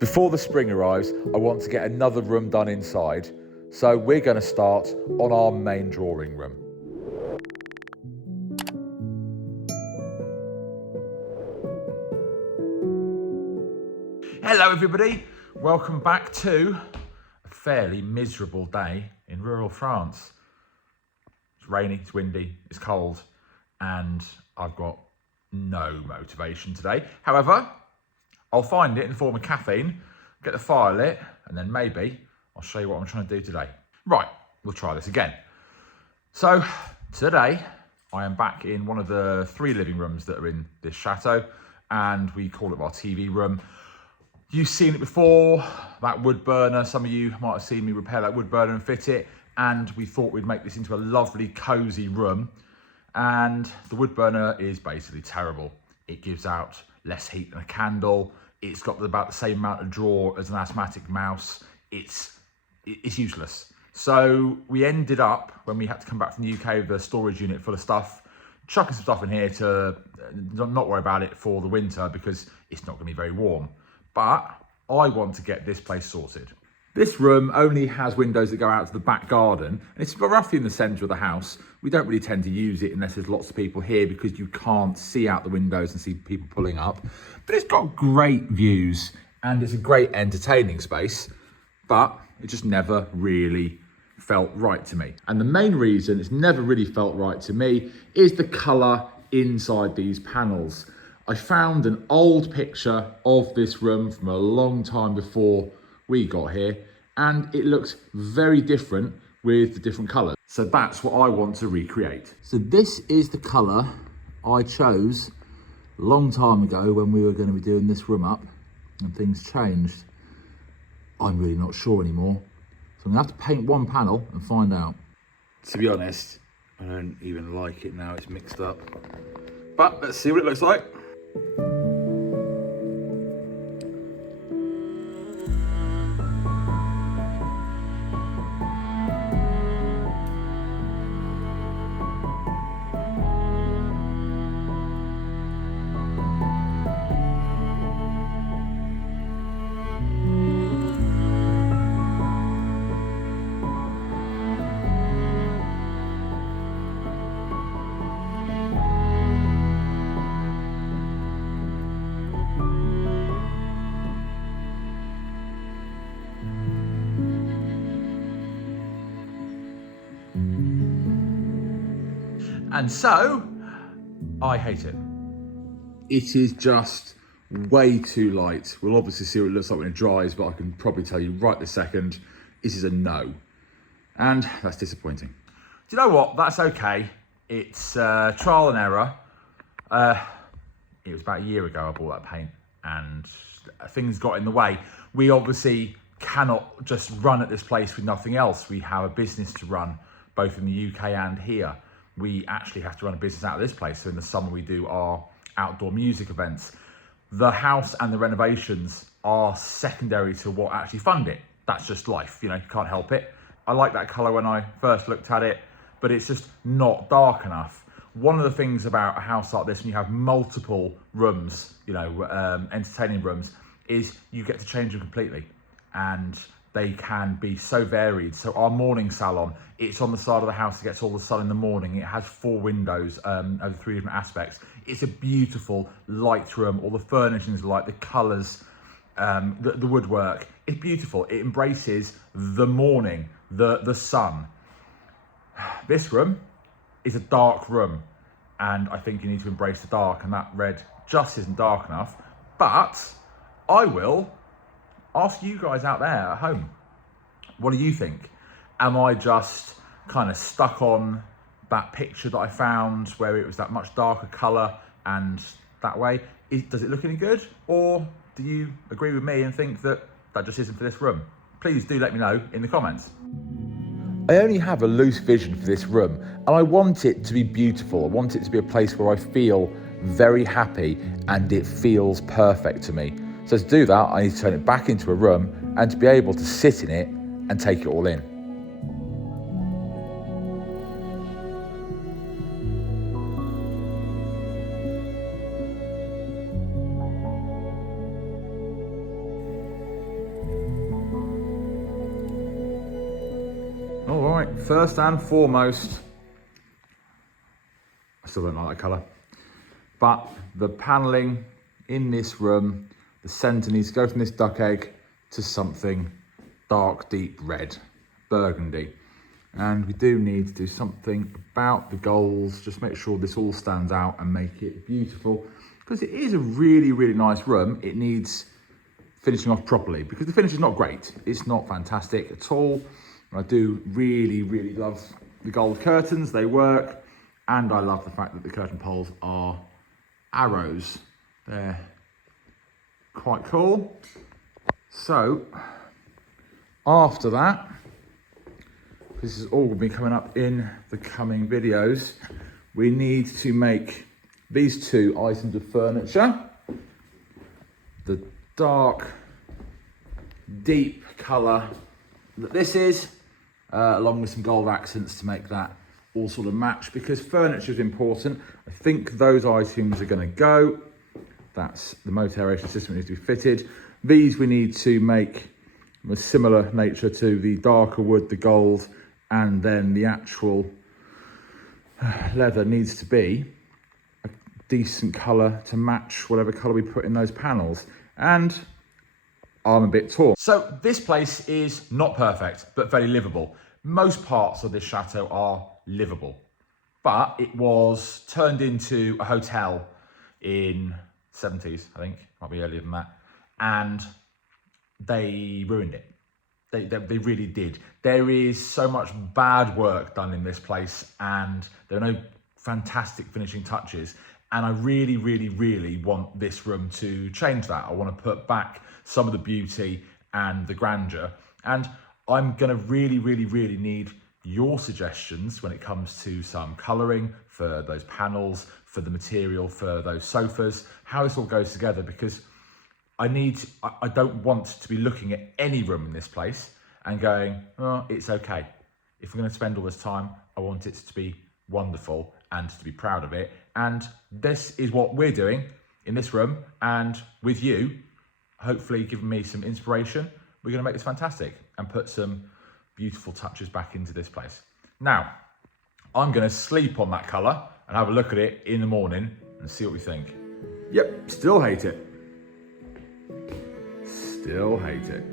Before the spring arrives, I want to get another room done inside, so we're going to start on our main drawing room. Hello everybody, welcome back to a fairly miserable day in rural France. It's rainy, it's windy, it's cold, and I've got no motivation today. However, I'll find it in the form of caffeine, get the fire lit, and then maybe I'll show you what I'm trying to do today. Right, we'll try this again. So today I am back in one of the 3 living rooms that are in this chateau, and we call it our TV room. You've seen it before, that wood burner. Some of you might have seen me repair that wood burner and fit it, and we thought we'd make this into a lovely cozy room. And the wood burner is basically terrible. It gives out less heat than a candle. It's got about the same amount of draw as an asthmatic mouse. It's useless. So we ended up, when we had to come back from the UK with a storage unit full of stuff, chucking some stuff in here to not worry about it for the winter because it's not going to be very warm. But I want to get this place sorted. This room only has windows that go out to the back garden, and it's roughly in the centre of the house. We don't really tend to use it unless there's lots of people here because you can't see out the windows and see people pulling up. But it's got great views and it's a great entertaining space, but it just never really felt right to me. And the main reason it's never really felt right to me is the colour inside these panels. I found an old picture of this room from a long time before we got here, and it looks very different with the different colours. So that's what I want to recreate. So this is the colour I chose a long time ago when we were going to be doing this room up, and things changed. I'm really not sure anymore. So I'm going to have to paint one panel and find out. To be honest, I don't even like it now, it's mixed up. But let's see what it looks like. And so, I hate it. It is just way too light. We'll obviously see what it looks like when it dries, but I can probably tell you right this second, this is a no. And that's disappointing. Do you know what? That's okay. It's trial and error. It was about a year ago I bought that paint and things got in the way. We obviously cannot just run at this place with nothing else. We have a business to run, both in the UK and here. We actually have to run a business out of this place. So in the summer we do our outdoor music events. The house and the renovations are secondary to what actually fund it. That's just life, you know, you can't help it. I like that colour when I first looked at it, but it's just not dark enough. One of the things about a house like this, when you have multiple rooms, you know, entertaining rooms, is you get to change them completely. And they can be so varied. So our morning salon, it's on the side of the house that gets all the sun in the morning. It has 4 windows over 3 different aspects. It's a beautiful light room. All the furnishings, like the colours, the woodwork. It's beautiful. It embraces the morning, the sun. This room is a dark room, and I think you need to embrace the dark, and that red just isn't dark enough. But I will ask you guys out there at home, what do you think? Am I just kind of stuck on that picture that I found where it was that much darker colour and that way? Does it look any good? Or do you agree with me and think that that just isn't for this room? Please do let me know in the comments. I only have a loose vision for this room, and I want it to be beautiful. I want it to be a place where I feel very happy and it feels perfect to me. So to do that, I need to turn it back into a room and to be able to sit in it and take it all in. first and foremost, I still don't like that colour, but the panelling in this room, the centre needs to go from this duck egg to something dark, deep red, burgundy. And we do need to do something about the goals, just make sure this all stands out and make it beautiful. Because it is a really, really nice room. It needs finishing off properly because the finish is not great. It's not fantastic at all. I do really, really love the gold curtains. They work. And I love the fact that the curtain poles are arrows. They're quite cool. So after that, this is all going to be coming up in the coming videos. We need to make these two items of furniture. The dark, deep colour that this is, along with some gold accents to make that all sort of match, because furniture is important. I think those items are going to go. That's the motor aeration system that needs to be fitted. These we need to make a similar nature to the darker wood, the gold, and then the actual leather needs to be a decent colour to match whatever colour we put in those panels. And I'm a bit torn. So this place is not perfect, but very livable. Most parts of this chateau are livable, but it was turned into a hotel in 70s, I think, might be earlier than that, and they ruined it. They really did. There is so much bad work done in this place and there are no fantastic finishing touches. And I really, really, really want this room to change that. I want to put back some of the beauty and the grandeur. And I'm going to really, really, really need your suggestions when it comes to some colouring for those panels, for the material, for those sofas, how this all goes together, because I don't want to be looking at any room in this place and going, oh, it's okay. If we're going to spend all this time, I want it to be wonderful and to be proud of it. And this is what we're doing in this room. And with you, hopefully giving me some inspiration, we're going to make this fantastic and put some beautiful touches back into this place. Now, I'm going to sleep on that colour and have a look at it in the morning and see what we think. Yep, still hate it. Still hate it.